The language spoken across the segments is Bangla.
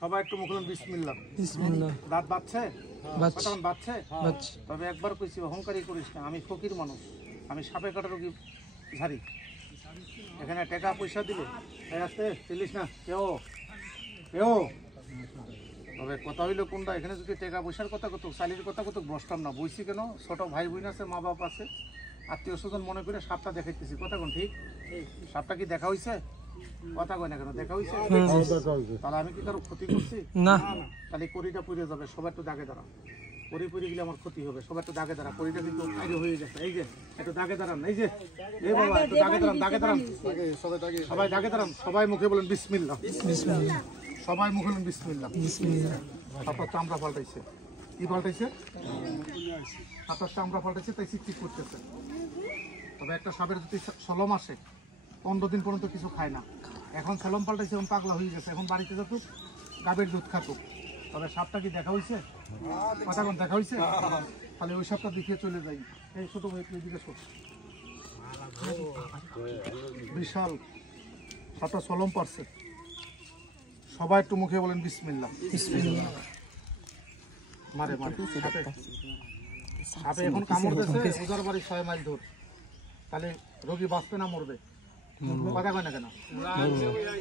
সবাই একটু মুখে বিসমিল্লাহ। বিসমিল্লাহ। দাঁত বাচ্ছে? বাচ্ছে। বাচ্ছে? বাচ্ছে। তবে একবার কইছি অহংকারী করিস না, আমি ফকির মানুষ, আমি সাপে কাটা রোগী ঝাড়ি। এখানে টাকা পয়সা দিলে আসতে চিলিস না কেউ কেউ। তবে কথা হইলো কোনটা, এখানে যদি টাকা পয়সার কথা কত চালির কথা কত বসতাম না। বইছি কেন, ছোট ভাই বোন আছে, মা বাপ আছে, আত্মীয় স্বজন মনে করে সাপটা দেখাইতেছি। কথা কোন ঠিক? সাপটা কি দেখা হয়েছে? কথা কয় না কেন, দেখা হয়েছে? তাহলে আমি কি কারো ক্ষতি করছি? না। তাহলে কড়িটা পুড়ে যাবে। সবাই একটু দাগে দাঁড়ান। কড়ি পুড়ে গেলে আমার ক্ষতি হবে। সবাই একটু দাগে দাঁড়ান। কড়িটা কিন্তু বাইরে হয়ে গেছে। এই যে একটু দাগে দাঁড়ান। এই যে এই বাবা একটু দাগে দাঁড়ান, দাগে দাঁড়ান, সবাই দাগে দাঁড়ান। সবাই মুখে বলেন বিসমিল্লাহ। বিসমিল্লাহ। সবাই মুখে বলেন বিসমিল্লাহ। বিসমিল্লাহ। আপনার চামড়া পাল্টাইছে। কি পাল্টাইছে? আপনার চামড়া পাল্টাইছে, তাই চিকচিক করতেছে। তবে একটা সাপের যদি সলম আসে 15 দিন পর্যন্ত কিছু খায় না। এখন সলম পাল্টাইছে, এখন পাগলা হয়ে গেছে, এখন বাড়িতে যাতুক গাবের দুধ খাতুক। তবে সাপটা কি দেখা হয়েছে? কথা কোন দেখা হয়েছে? তাহলে ওই সাপটা দেখিয়ে চলে যাই। এই ছোট ভাই একটু এদিকে শোন। বিশাল সাপটা সলম পারছে। সবাই একটু মুখে বলেন বিসমিল্লাহ। বিসমিল্লাহ। মারে মারে সাপে, সাপে এখন কামড় দিয়েছে ওজার বাড়ি 6 মাইল দূর। তাহলে রোগী বাঁচবে না মরবে? কথা কয় না কেন?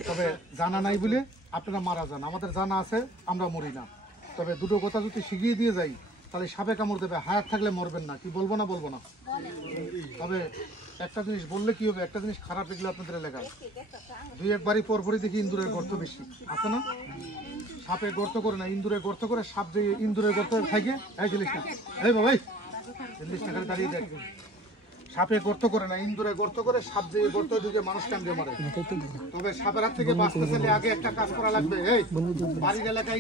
তবে জানা নাই বলে আপনারা মারা যান, আমাদের জানা আছে আমরা মরি না। তবে দুটো কথা যদি শিখিয়ে দিয়ে যাই, তাহলে সাপে কামড় দেবে, হায়াত থাকলে মরবেন না। কি বলবো না বলবো না? তবে একটা জিনিস বললে কি হবে, একটা জিনিস খারাপ এগুলো আপনাদের এলাকায় 2-1 বাড়ি পরপরই দেখি ইন্দুরের গর্ত বেশি আছে না? সাপে গর্ত করে না, ইন্দুরে গর্ত করে। সাপ যে ইন্দুরের গর্ত থাকে, এই জিনিস না, এই বাবা জিনিস না, খালি দাঁড়িয়ে দেখ। সাপে গর্ত করে না, ইন্দুরে গর্ত করে। সাপ যে গর্ত ঢুকে মানুষ কামড়ে মারে। তবে সাপের হাত থেকে বাঁচতে চাইলে আগে একটা কাজ করা লাগবে। এই বাড়ির এলাকায়